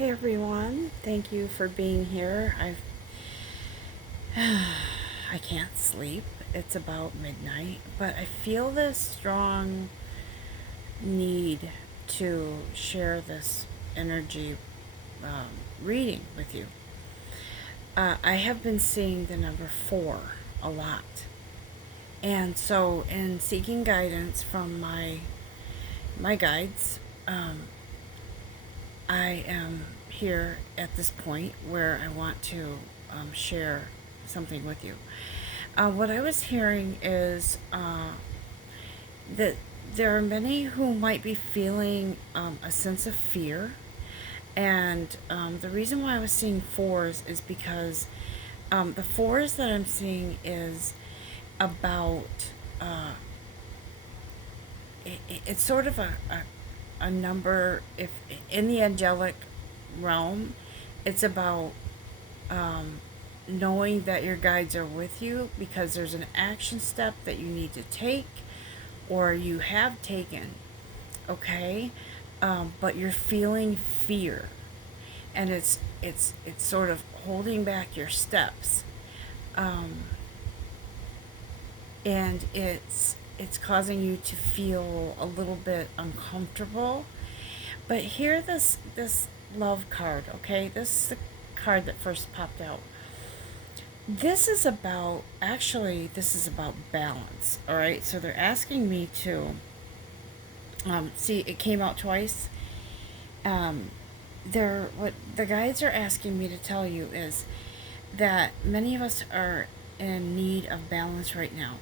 Hey everyone, thank you for being here. I can't sleep. It's about midnight, but I feel this strong need to share this energy um, reading with you. I have been seeing the number 4 a lot. And so in seeking guidance from my guides, I am here at this point where I want to share something with you. What I was hearing is that there are many who might be feeling a sense of fear. And the reason why I was seeing fours is because the fours that I'm seeing is about, uh, it's sort of a number, if in the angelic realm, it's about knowing that your guides are with you because there's an action step that you need to take or you have taken, okay? But you're feeling fear, and it's sort of holding back your steps, um, and it's causing you to feel a little bit uncomfortable. But here, this love card, okay? This is the card that first popped out. This is about balance, all right? So they're asking me to, see, it came out twice. What the guides are asking me to tell you is that many of us are in need of balance right now.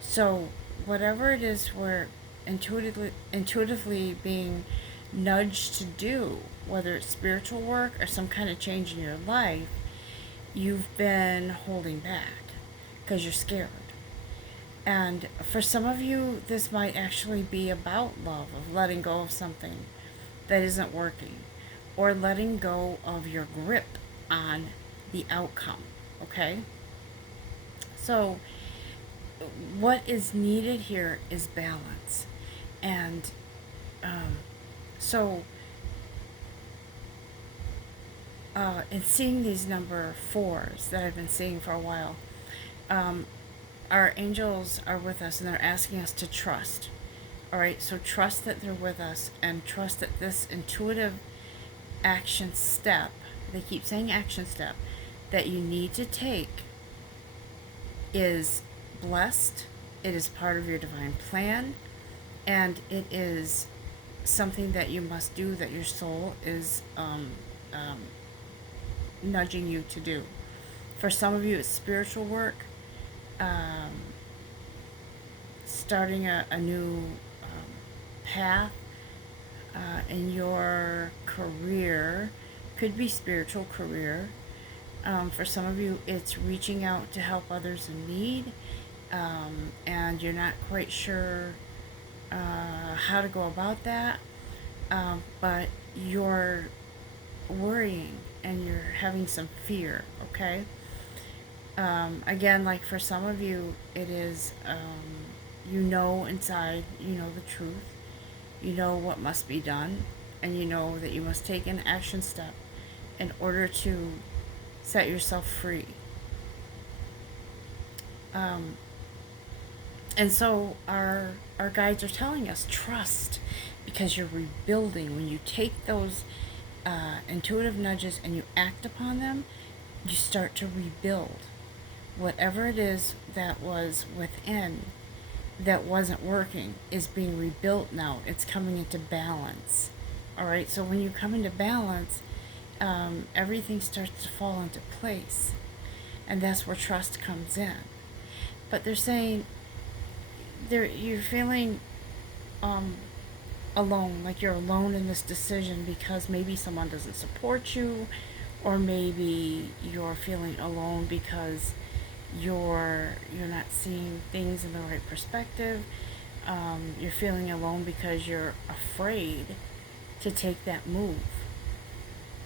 So whatever it is we're intuitively being nudged to do, whether it's spiritual work or some kind of change in your life, you've been holding back because you're scared. And for some of you, this might actually be about love, of letting go of something that isn't working, or letting go of your grip on the outcome. Okay? So, what is needed here is balance. And um, so, in seeing these number 4s that I've been seeing for a while, um, our angels are with us and they're asking us to trust. All right, so trust that they're with us and trust that this intuitive action step, they keep saying action step, that you need to take is blessed. It is part of your divine plan, and it is something that you must do, that your soul is um, nudging you to do. For some of you, it's spiritual work, um, starting a new path in your career. Could be spiritual career. For some of you, it's reaching out to help others in need, and you're not quite sure how to go about that, but you're worrying and you're having some fear, okay? Again, like for some of you, it is, you know inside, you know the truth, you know what must be done, and you know that you must take an action step in order to set yourself free. Um, and so our guides are telling us trust, because you're rebuilding. When you take those intuitive nudges and you act upon them, you start to rebuild. Whatever it is that was within that wasn't working is being rebuilt now. It's coming into balance. All right, so when you come into balance, everything starts to fall into place. And that's where trust comes in. But they're saying you're feeling um, alone, like you're alone in this decision because maybe someone doesn't support you, or maybe you're feeling alone because you're not seeing things in the right perspective. You're feeling alone because you're afraid to take that move,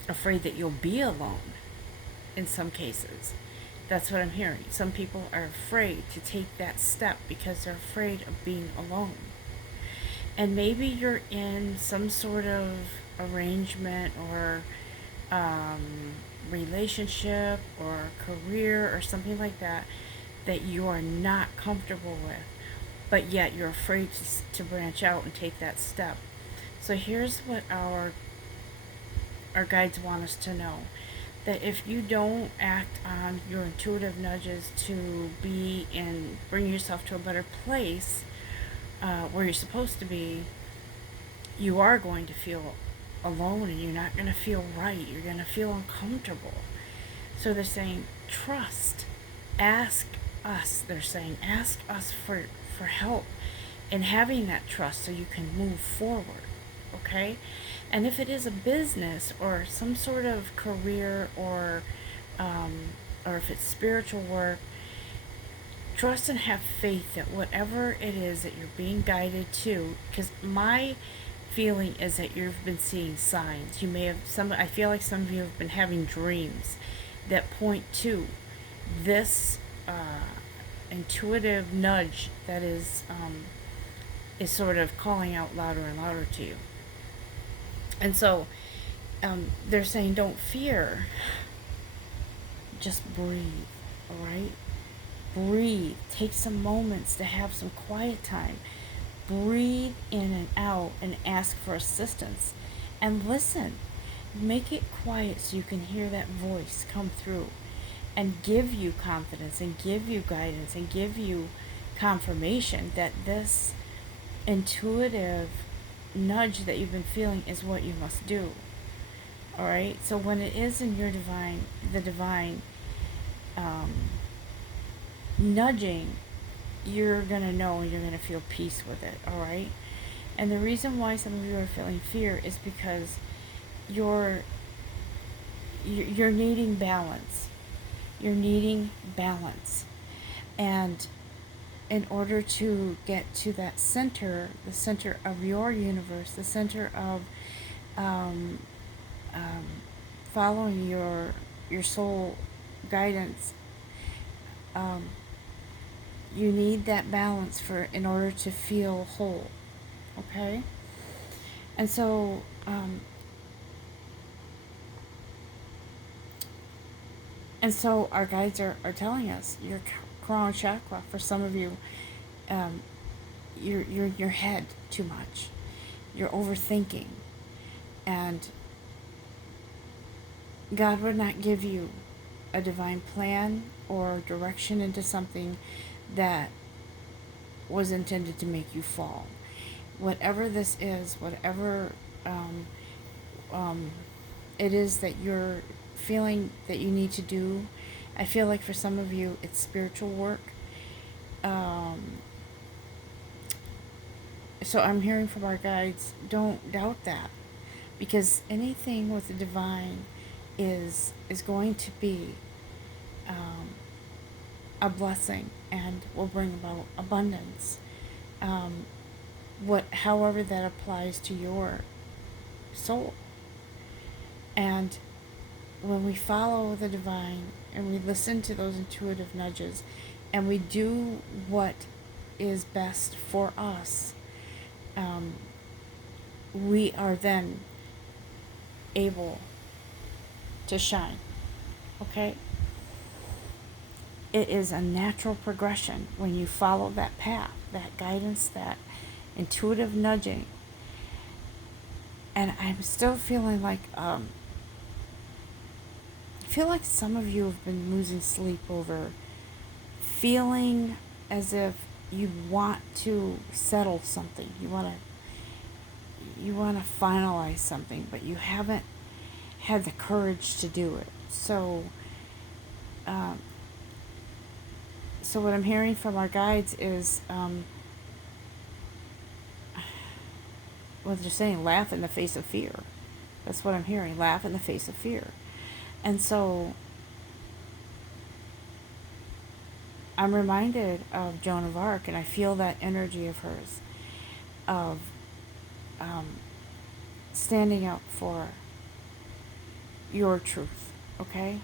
afraid that you'll be alone in some cases. That's what I'm hearing. Some people are afraid to take that step because they're afraid of being alone. And maybe you're in some sort of arrangement or relationship or career or something like that that you are not comfortable with, but yet you're afraid to branch out and take that step. So here's what our guides want us to know, that if you don't act on your intuitive nudges to be and bring yourself to a better place, where you're supposed to be, you are going to feel alone and you're not going to feel right. You're going to feel uncomfortable. So they're saying, trust. Ask us. They're saying, ask us for help in having that trust so you can move forward. Okay? And if it is a business or some sort of career, or if it's spiritual work, trust and have faith that whatever it is that you're being guided to, because my feeling is that you've been seeing signs. You may have I feel like some of you have been having dreams that point to this intuitive nudge that is sort of calling out louder and louder to you. And so they're saying, don't fear, just breathe, all right? Breathe. Take some moments to have some quiet time. Breathe in and out and ask for assistance. And listen. Make it quiet so you can hear that voice come through and give you confidence and give you guidance and give you confirmation that this intuitive nudge that you've been feeling is what you must do. All right? So when it is in your the divine nudging, you're going to know and you're going to feel peace with it. All right? And the reason why some of you are feeling fear is because you're needing balance. You're needing balance. And in order to get to that center, the center of your universe, the center of following your soul guidance, you need that balance in order to feel whole. Okay? And so our guides are telling us your crown chakra, for some of you, you're in your head too much. You're overthinking. And God would not give you a divine plan or direction into something that was intended to make you fall. Whatever this is, whatever it is that you're feeling that you need to do, I feel like for some of you it's spiritual work. So I'm hearing from our guides, don't doubt that, because anything with the divine is going to be a blessing and will bring about abundance. However that applies to your soul. And when we follow the divine and we listen to those intuitive nudges and we do what is best for us, we are then able to shine. Okay? It is a natural progression when you follow that path, that guidance, that intuitive nudging. And I'm still feeling like I feel like some of you have been losing sleep over feeling as if you want to settle something. You want to finalize something, but you haven't had the courage to do it. So what I'm hearing from our guides is what they're saying, laugh in the face of fear. That's what I'm hearing, laugh in the face of fear. And so I'm reminded of Joan of Arc, and I feel that energy of hers, of standing up for your truth, okay?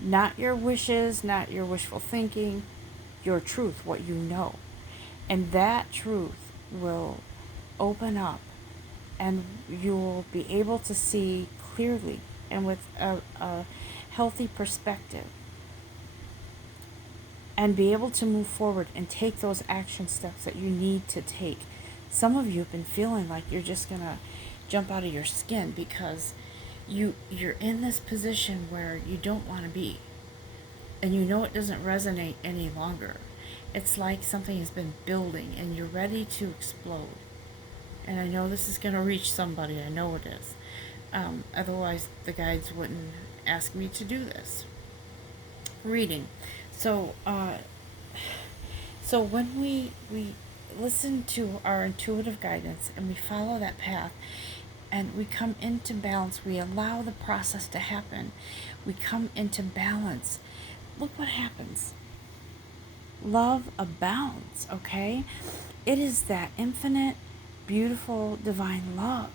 Not your wishes, not your wishful thinking, your truth, what you know. And that truth will open up and you will be able to see clearly and with a healthy perspective, and be able to move forward and take those action steps that you need to take. Some of you have been feeling like you're just going to jump out of your skin because you're in this position where you don't want to be, and you know it doesn't resonate any longer. It's like something has been building and you're ready to explode. And I know this is going to reach somebody. I know it is. Otherwise, the guides wouldn't ask me to do this reading. So, so when we listen to our intuitive guidance and we follow that path, and we come into balance, we allow the process to happen. We come into balance. Look what happens. Love abounds, okay? It is that infinite, beautiful, divine love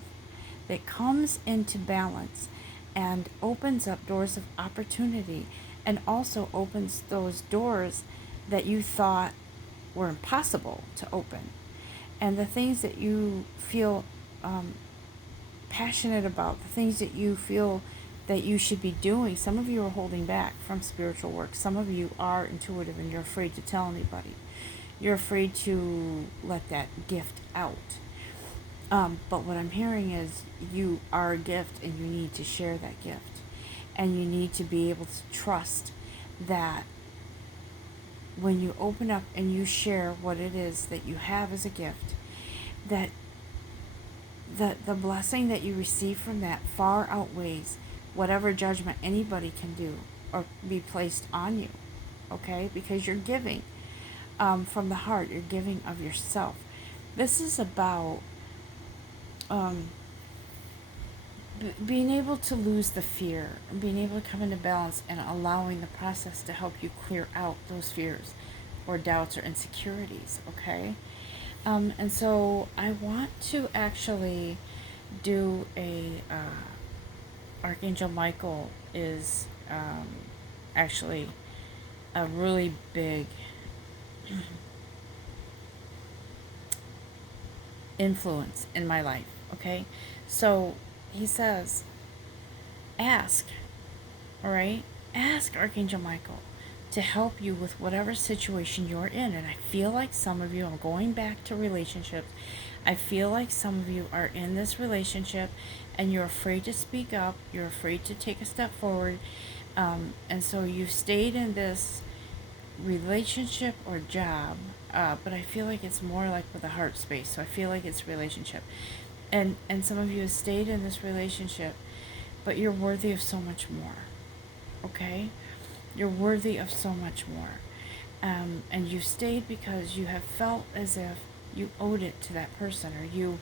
that comes into balance and opens up doors of opportunity, and also opens those doors that you thought were impossible to open. And the things that you feel passionate about, the things that you feel that you should be doing. Some of you are holding back from spiritual work. Some of you are intuitive and you're afraid to tell anybody. You're afraid to let that gift out. But what I'm hearing is you are a gift and you need to share that gift. And you need to be able to trust that when you open up and you share what it is that you have as a gift, that the blessing that you receive from that far outweighs whatever judgment anybody can do or be placed on you, okay? Because you're giving from the heart. You're giving of yourself. This is about being able to lose the fear and being able to come into balance and allowing the process to help you clear out those fears or doubts or insecurities, okay? And so I want to actually do a Archangel Michael is actually a really big influence in my life, okay? So he says, ask, all right? Ask Archangel Michael to help you with whatever situation you're in. And I feel like some of you, I'm going back to relationships, I feel like some of you are in this relationship and you're afraid to speak up, you're afraid to take a step forward, and so you've stayed in this relationship or job, but I feel like it's more like with a heart space, so I feel like it's relationship. And some of you have stayed in this relationship, but you're worthy of so much more, okay? You're worthy of so much more. And you stayed because you have felt as if you owed it to that person, or you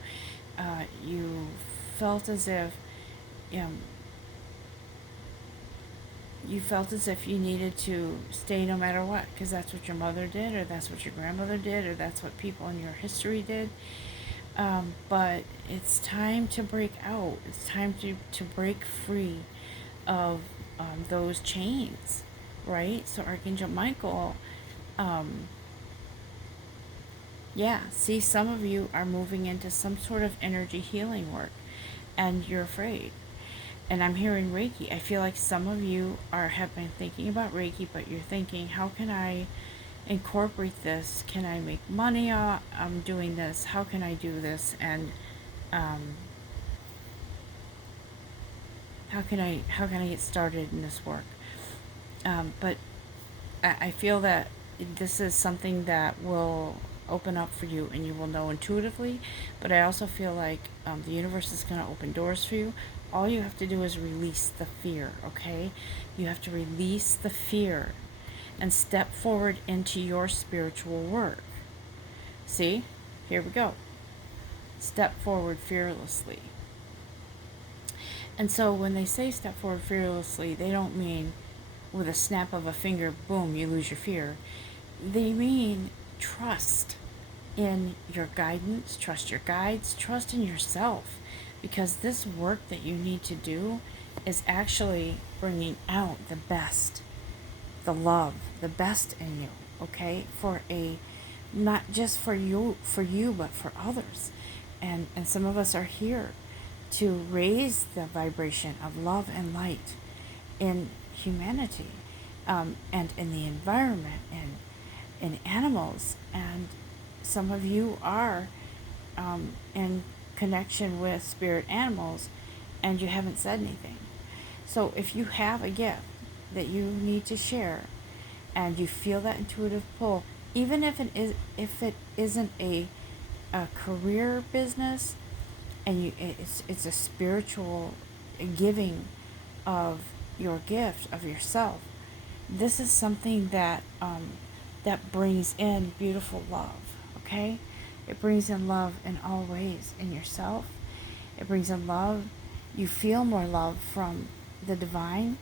felt as if you felt as if you needed to stay no matter what, because that's what your mother did, or that's what your grandmother did, or that's what people in your history did. But it's time to break out. It's time to break free of those chains, right? So Archangel Michael, see, some of you are moving into some sort of energy healing work, and you're afraid. And I'm hearing Reiki. I feel like some of you have been thinking about Reiki, but you're thinking, how can I incorporate this? Can I make money doing this? How can I do this? And how can I get started in this work? But I feel that this is something that will open up for you and you will know intuitively. But I also feel like the universe is going to open doors for you. All you have to do is release the fear, okay? You have to release the fear and step forward into your spiritual work. See? Here we go. Step forward fearlessly. And so when they say step forward fearlessly, they don't mean with a snap of a finger, boom, you lose your fear. They mean trust in your guidance, trust your guides, trust in yourself. Because this work that you need to do is actually bringing out the best, the love, the best in you, okay? Not just for you, but for others. And some of us are here to raise the vibration of love and light in humanity, and in the environment, and in animals. And some of you are in connection with spirit animals, and you haven't said anything. So if you have a gift that you need to share, and you feel that intuitive pull, even if it isn't a career business, and it's a spiritual giving of your gift of yourself, this is something that that brings in beautiful love. Okay, it brings in love in all ways in yourself. It brings in love. You feel more love from the divine,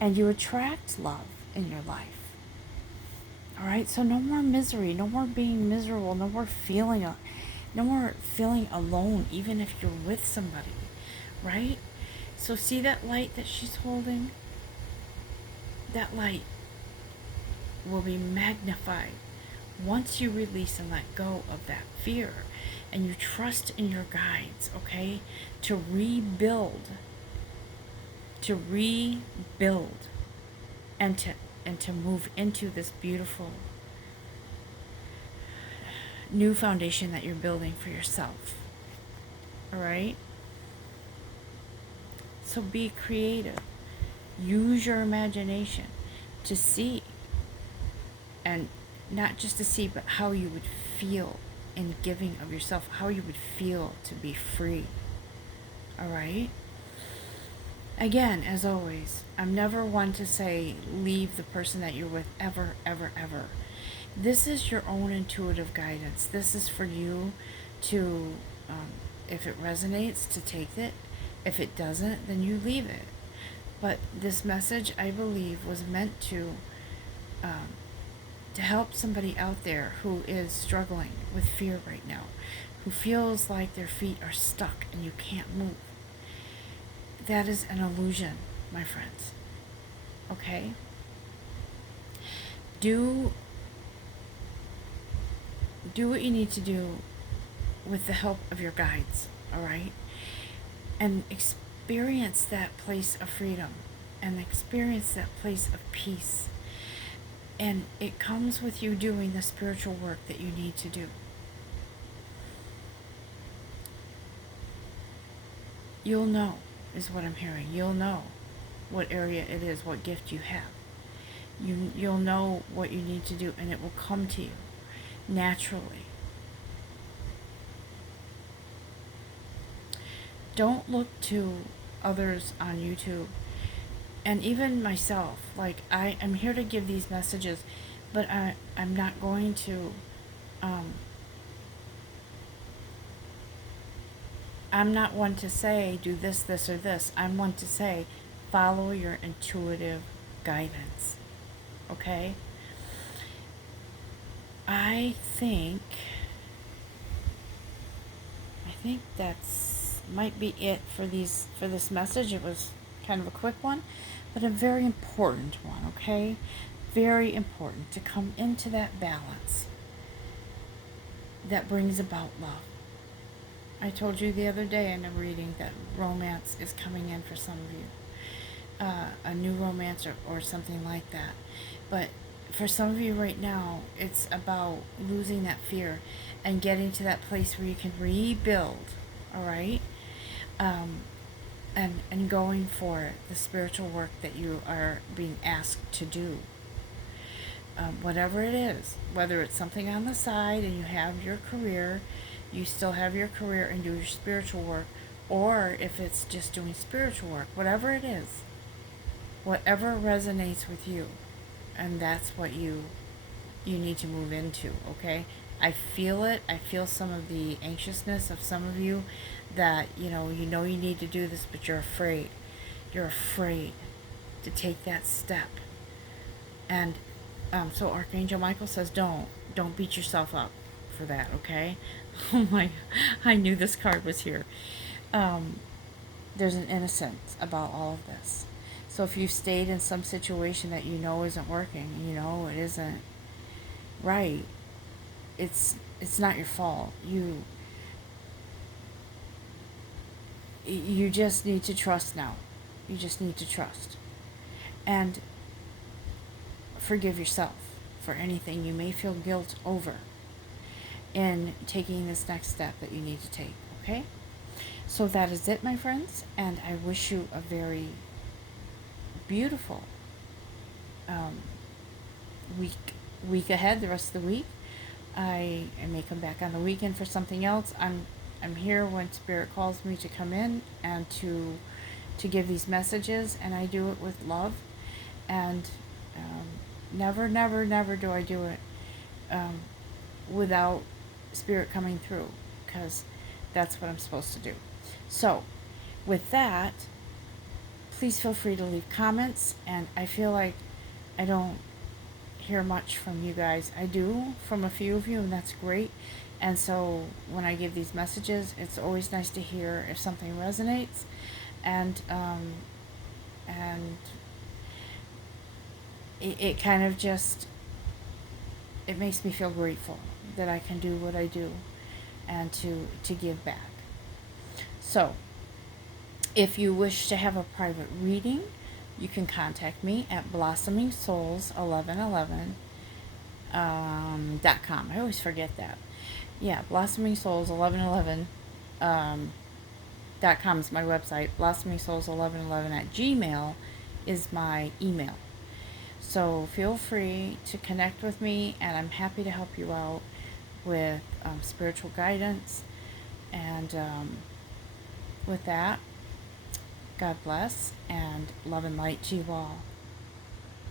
and you attract love in your life. All right, so no more misery, no more being miserable, no more feeling alone, even if you're with somebody, right? So see that light that she's holding? That light will be magnified once you release and let go of that fear, and you trust in your guides, okay? To rebuild, to rebuild, and to move into this beautiful new foundation that you're building for yourself. All right? So be creative. Use your imagination to see, and not just to see, but how you would feel in giving of yourself, how you would feel to be free. All right? Again, as always, I'm never one to say leave the person that you're with ever, ever, ever. This is your own intuitive guidance. This is for you to, if it resonates, to take it. If it doesn't, then you leave it. But this message, I believe, was meant to help somebody out there who is struggling with fear right now, who feels like their feet are stuck and you can't move. That is an illusion, my friends. Okay? Do what you need to do with the help of your guides, all right? And experience that place of freedom, and experience that place of peace. And it comes with you doing the spiritual work that you need to do. You'll know, is what I'm hearing. You'll know what area it is, what gift you have. You'll know what you need to do, and it will come to you naturally. Don't look to others on YouTube, and even myself. Like, I'm here to give these messages, but I'm not going to I'm not one to say do this, this, or this. I'm one to say follow your intuitive guidance. Okay? I think that's might be it for this message. It was kind of a quick one, but a very important one, okay? Very important to come into that balance that brings about love. I told you the other day in a reading that romance is coming in for some of you. A new romance or something like that. But for some of you right now, it's about losing that fear and getting to that place where you can rebuild, all right? And going for the spiritual work that you are being asked to do. Whatever it is, whether it's something on the side and you have your career, you still have your career and do your spiritual work, or if it's just doing spiritual work, whatever it is, whatever resonates with you, and that's what you need to move into, okay? I feel it. I feel some of the anxiousness of some of you that, you know you need to do this, but you're afraid. You're afraid to take that step. And so Archangel Michael says, don't beat yourself up for that, okay? Oh my, I knew this card was here. There's an innocence about all of this. So if you've stayed in some situation that you know isn't working, you know it isn't right, it's not your fault. You just need to trust now. You just need to trust. And forgive yourself for anything you may feel guilt over in taking this next step that you need to take, okay? So that is it, my friends, and I wish you a very beautiful um, week ahead, the rest of the week. I may come back on the weekend for something else. I'm here when Spirit calls me to come in and to give these messages, and I do it with love. And never, never, never do I do it um, without Spirit coming through, because that's what I'm supposed to do. So, with that, please feel free to leave comments. And I feel like I don't hear much from you guys. I do from a few of you, and that's great. And so when I give these messages, it's always nice to hear if something resonates, and and it kind of just, it makes me feel grateful that I can do what I do and to give back. So if you wish to have a private reading, you can contact me at blossomingsouls1111 .com. I always forget that. Yeah, blossomingsouls1111 .com is my website. Blossomingsouls1111 at Gmail is my email. So feel free to connect with me, and I'm happy to help you out with spiritual guidance. And with that, God bless, and love and light to you all.